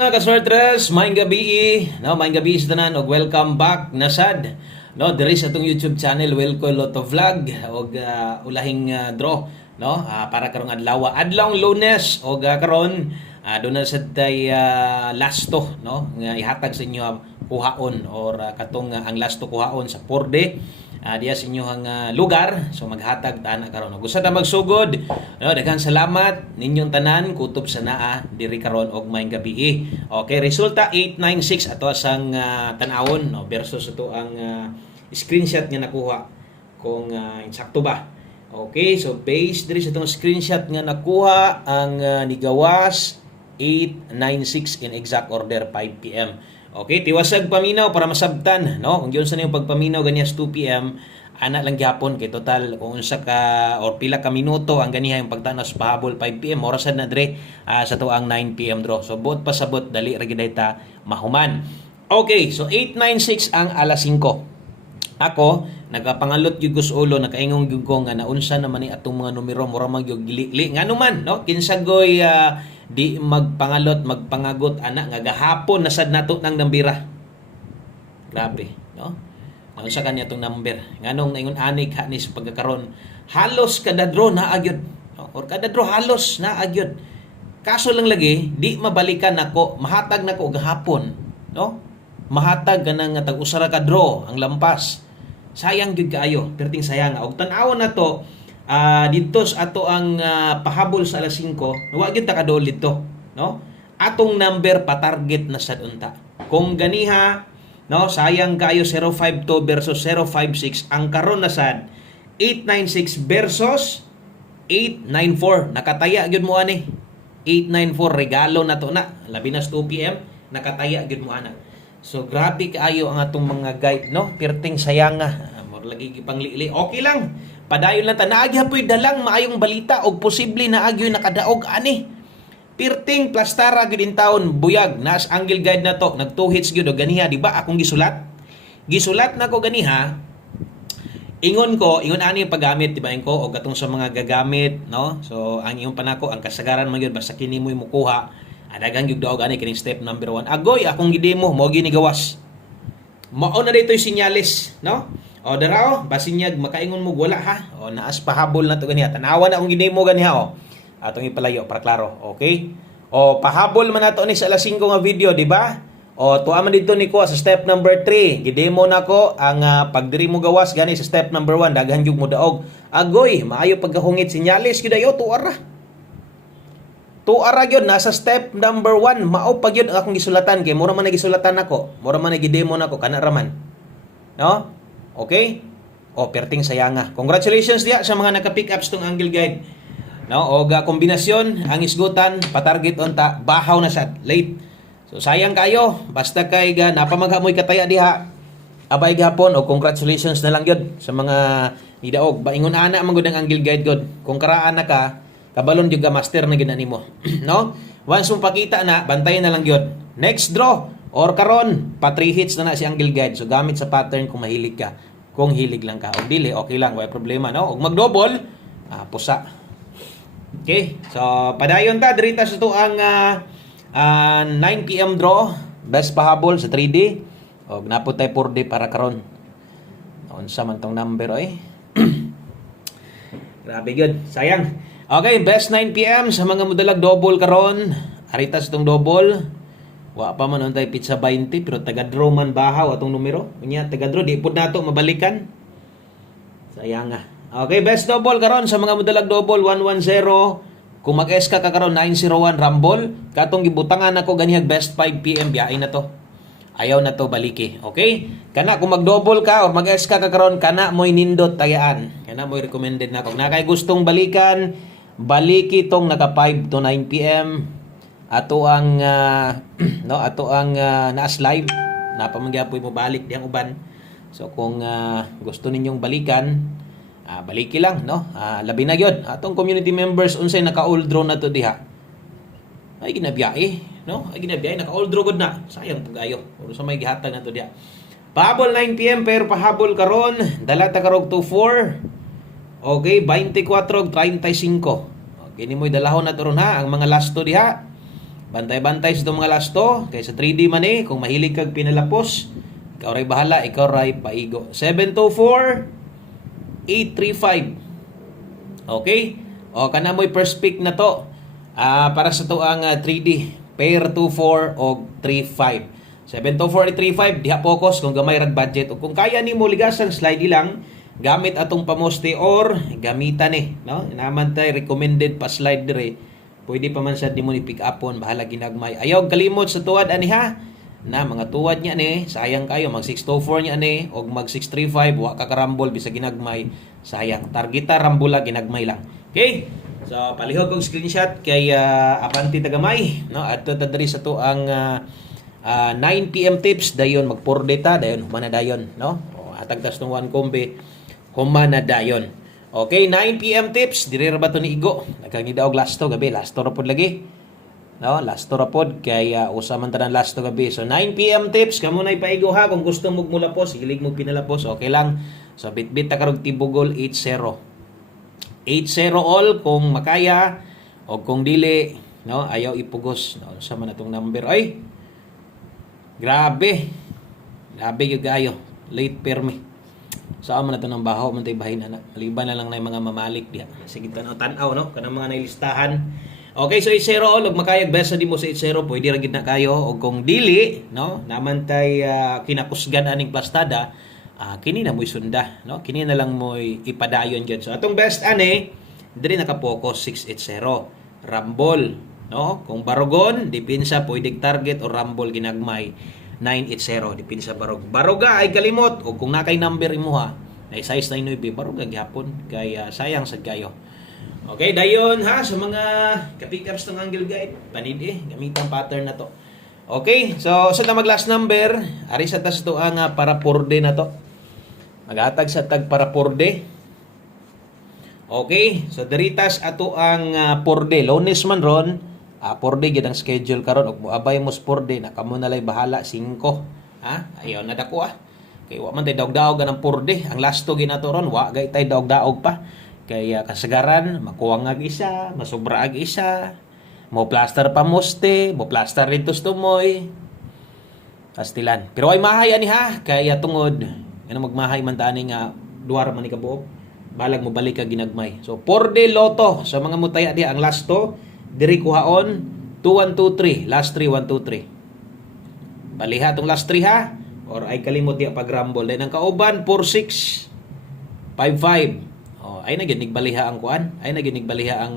Mga kaswertres, maayong gabi, no, maayong gabi sa tanan og welcome back na sad. No, diri sa atong YouTube channel Wilco Lotto Vlog og ulahing draw, no, para karong adlaw, adlawng Lunes og karon doon na sad tay lasto, no, nga ihatag sa inyo kuhaon or katong ang lasto kuhaon sa porde. Diya sa inyong lugar, so maghatag tana karon. Gusto ta magsugod, no, daghang salamat ninyong tanan kutob sa naa diri karon og maayong gabi. Okay, resulta 896 ato asang tan-awon, no, versus ito ang screenshot nga nakuha kung insakto ba. Okay, so based diri sa itong screenshot nga nakuha ang nigawas 896 in exact order 5 p.m. Okay, tiwasag paminaw para masabtan, no? Kung yun sa niyong pagpaminaw ganiyas 2 p.m. ana lang gyapon kay total kung unsa ka or pila ka minuto ang ganiha yung pagtanos pahabol 5 p.m. orasan na dre sa tuang 9 p.m. draw. So buot pasabot dali ra gid ta mahuman. Okay, so 896 ang alas 5. Ako nagapangalot gyud gus ulo nakaingong gyud ko nga naunsa naman ni atong mga numero mura mag gyud gili nganuman, no? Kinsagoy di magpangalot magpangagot ana nga gahapon nasad nato nang nambira. Grabe, no? Naunsa kaniya tong number nganong ingon ani ka ni sa pagkakaron halos kada draw na agyod, no? Or kada draw halos na agyod. Kaso lang lagi di mabalikan nako mahatag nako gahapon, no? Mahatag kanang tag usara ka draw ang lampas. Sayang gyud kaayo, perting sayang. Og tan-awon na to dito sa ato ang pahabol sa alas 5, wa gyud ta kadol dito, no? Atong number pa-target na sad unta. Kung ganiha, no, sayang kaayo 052 versus 056 ang karon na sad 896 versus 894. Nakataya gyud mo ani. 894 regalo na to na. Labi na 2 PM, nakataya gyud mo ana. So grabe kaayo ang atong mga guide, no? Perting sayang nga. Lagi gipanglili. Okay lang. Padayon lang ta naagya po'y dalang maayong balita og posible naagyo'y nakadaog ani. Perting plastara gyud in taon buyag nas angle guide na to nag 2 hits gyud og ganiha, di ba? Akong gisulat. Gisulat na ko ganiha. Ingon ani yung paggamit, di ba? Ko og atong sa mga gagamit, no? So ang iyong panako ang kasagaran man gyud basta kini mo mukuha. Adagang gyud daog ani kining step number 1. Agoy akong gidemo mo ginigawas. Mao na ditoy sinyalis, no? O daraw basinyag makaingon mo wala ha. O naas pahabol na to ganiha. Tanawa na akong gidemo ganiha o. Atong ipalayo para klaro, okay? O pahabol man nato ni sa alas 5 nga video, di ba? O tuwa man dito ni ko sa step number 3. Gidemo na ko ang pagdiri mo gawas gani sa step number 1 daghan jud mo daog. Agoy, maayo pagkahungit sinyalis gyud ayo tuara. Tuara gyud nasa step number 1 mao pa gyud akong gisulatan kay mura man gisulatan nako. Mura man gidemo nako kana raman. No? Okay? O perting sayanga. Congratulations diya sa mga naka-pick ups tong angle guide. No, o kombinasyon ang isgutan pa-target unta bahaw na sad late. So sayang kayo basta kay napamaghamoy kataya diha. Abay gahapon o congratulations na lang gyud sa mga nidaog. Baingon ana man gud ang angle guide god. Kung karaan na ka kabalon gyud ka master na gid nimo. No? Once mo pakita na bantayan na lang gyud. Next draw or karon pa 3 hits na si angle guide. So gamit sa pattern kung mahilig ka. Kung hilig lang ka o dili okay lang, wala problema, no? Og mag-double pusa. Okay? So padayon ta diri ta sa tuang 9 PM draw, best pahabol sa 3D. Og napod tay 4D para karon. Unsa man tong number oy? Grabe gyud, sayang. Okay, best 9 PM sa mga modalag double karon. Aritas tong double. Wa pa man untay pizza 20 pero taga-draw man bahaw atong numero. Unya taga-draw di pud nato mabalikan. Sayang nga. Okay, best double karon sa mga modalag double 110. Kung mag-SK ka karon 901 Rumble, katong gibutangan nako ganihag best 5 PM biyahe na to. Ayaw na to baliki. Okay? Kana kung mag-double ka or mag-SK ka karon kana mo'y nindot tayaan. Kana mo'y recommended na kung nakay gustong balikan, baliki tong naka 5 to 9 PM. Ato ang naas live napamangyapoy mo balik diyang uban. So kung gusto ninyong balikan, baliki lang, no? Labi na gyud atong community members unsay naka-old draw na to diha. Ay ginabiyahe, no? Ay ginabiyahe naka-old draw gud na. Sayang pugayo. Uro sa may gihatag na to diha. Pahabol 9 PM pero pahabol karon dala ta karog 24. Okay, 24 35. Okay ni mo'y dalahon na to ron ha ang mga last to diha. Bantay-bantay sa itong mga lasto. Kaya sa 3D man kung mahilig kag pinalapos, ikaw ray bahala, ikaw ray paigo. 724-835. Okay? O, kana mo'y first pick na to. Para sa to ang 3D. Pair 24 o 35. 724-835. Diha focus kung gamay rag budget. O kung kaya ni mo ligasang slide ilang, gamit atong pamoste or gamitan no? Naman tay recommended pa slide dire. Pwede pa man sa di mo ni pick upon, bahala ginagmay. Ayaw kalimot sa tuwad ani ha. Na mga tuwad niya sayang kayo mag 624 niya og mag 635 wa ka karambol bisa ginagmay, sayang. Targeta rambula ginagmay lang. Okay? So palihog og screenshot kay Apanti tagamay, no? Adto ta diri sa to ang 9 PM tips dayon magporde ta dayon humana dayon, no? O atag tas tong one kombe humana dayon. Okay, 9 PM tips. Diri ra ba to ni Igo? Nagkagnidaog lasto gabi. Lasto ra pod lagi. No, lasto ra pod kay usa man tanan lasto gabi. So 9 PM tips kamo nay paigo ha kung gusto mo mulapos, hilig mo pinalapos, okay lang. So bitbit ta karog tibugol 80. 80 all kung makaya o kung dili, no, ayaw ipugos. No, sa man atong number ay. Grabe. Grabe gyud kayo. Late permi. Saan man na ito ng baho, man tayo bahin na. Maliban na lang na yung mga mamalik diya. Sige, tanaw, no? Kanang mga nailistahan. Okay, so 8-0 all. Huwag makayag besa di mo sa 8-0. Pwede rin na kayo. O kung dili, no? Naman tayo kinakusgan aning plastada, kini na mo'y sunda, no? Kini na lang mo'y ipadayon dyan. So, atong best dili nakapokus 6-8-0. Rambol, no? Kung barogon, dipinsa, pwede target o rambol ginagmay. 980 dipin sa barog. Baroga ay kalimot o kung nakay number imo ha. Na size 9 baroga gyapon kay sayang sad kayo. Okay, dayon ha sa mga ka-pick ups ng angle guide, panid gamitan pattern na to. Okay, so sa mag last number, ari sa tas to ang para porde na to. Magatag sa tag para porde. Okay, so deritas ato ang porde. Lunes man ron. Porde gid ang schedule karon og moabay mo porde na kamo na lay bahala 5 ha ayaw na dako kay wa man tay daog-daog ang porde ang lasto ginato ron wa gay tay daog-daog pa kay kasagaran makuwang ag isa masobra ag isa mo plaster pa moste mo plaster rito tumoy pastilan pero ay mahay ani ha kay tungod ano magmahay man tani nga duwar man ni kabuok balag mo balik ka ginagmay so porde loto sa mga mutaya di ang lasto diri kuhaon 2-1-2-3 last 3 1-2-3 baliha tong last 3 ha or ay kalimot diya pag rumble then ang kauban 4-6 5-5 ay naginig baliha ang kuan ay naginig baliha ang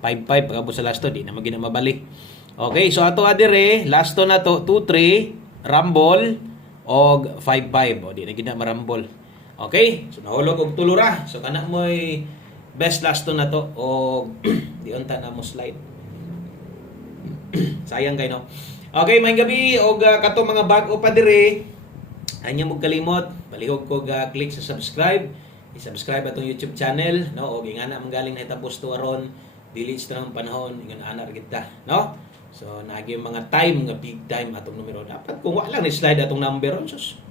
5-5 pagabot sa last 2 di na magina mabalik okay so ato adire last na to 2-3 rumble og 5-5 di na gina marumble okay so nahulog og tulura so kana moy best last na to o di unta na mo slide sayang kay no okay may gabi og kato mga bag-o pa dire anya mo kalimot palihog ko click sa subscribe i-subscribe atong YouTube channel no og ingana manggaling na tapos to aron dili sa nang panahon ingon ana kita no so nagi mga time nga big time atong numero dapat kung wala ni slide atong number sus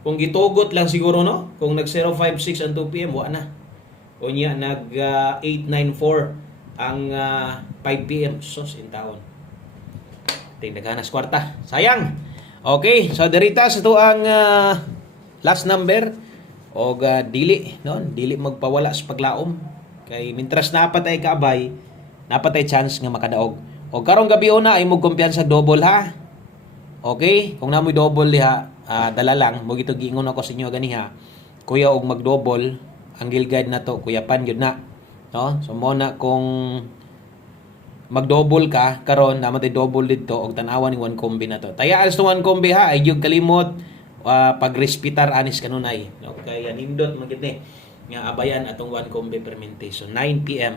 kung gitugot lang siguro no kung nag 056 ang 2 PM wa na o niya nag 894 ang 5 PM sos in town tingdaganas kwarta sayang okay so derita sa to ang last number og dili no dili magpawala sa paglaom kay mintras napatay kaabay napatay chance nga makadaog og karong gabi una ay mo kumpiyansa double ha okay kung namoy double diha dala lang mo gito giingon ako sa inyo ganiha kuya og mag-double ang guide na to kuyapan gyud na no so mo na kung mag-double ka karon naman tay double dito og tan-awan ni one combi na to taya as to one combi ha ay gyud kalimot pagrespitar anis kanunay no kay nindot man gid ni nga abayan atong one combi fermentation 9 PM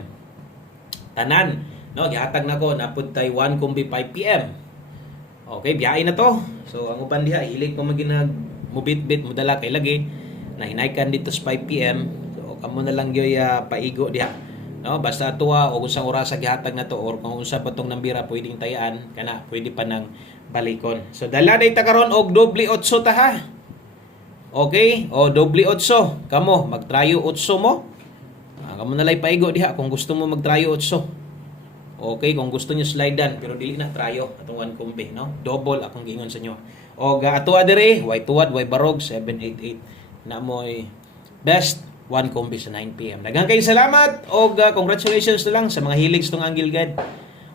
tanan no gihatag nako napud tay one combi 5 PM okay biyahe na to so ang uban diha hilig pa maginag mubit-bit mudala kay lagi na hinaykan dito sa 5 PM kamo na lang gyoy paigo diha no basta tuwa o unsang oras sa gihatag na to or kung unsa pa tong nambira pwedeng tayaan kana pwede pa nang balikon so dala day ta karon og doble 8 ta ha okay o doble 8 kamo magtrayo 8 mo kamo na lay paigo diha kung gusto mo magtrayo 8 Okay, kung gusto niyo slidean pero dili na trayo atong one kombi, no? Double akong gingon sa inyo. Og ato adire, way tuwad, way barog 788 na moy best one kombi sa 9 PM. Daghang kayong salamat og congratulations na lang sa mga hilig sa tong Angle Guide.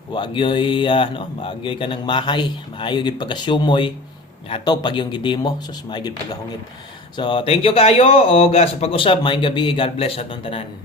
Wagyoy no, magyoy ka ng mahay, maayo gid pagkasumoy. Ato pag yung gidemo, sus maayo gid pagkahungit. So, thank you kayo og sa pag-usab, maayong gabi, God bless atong tanan.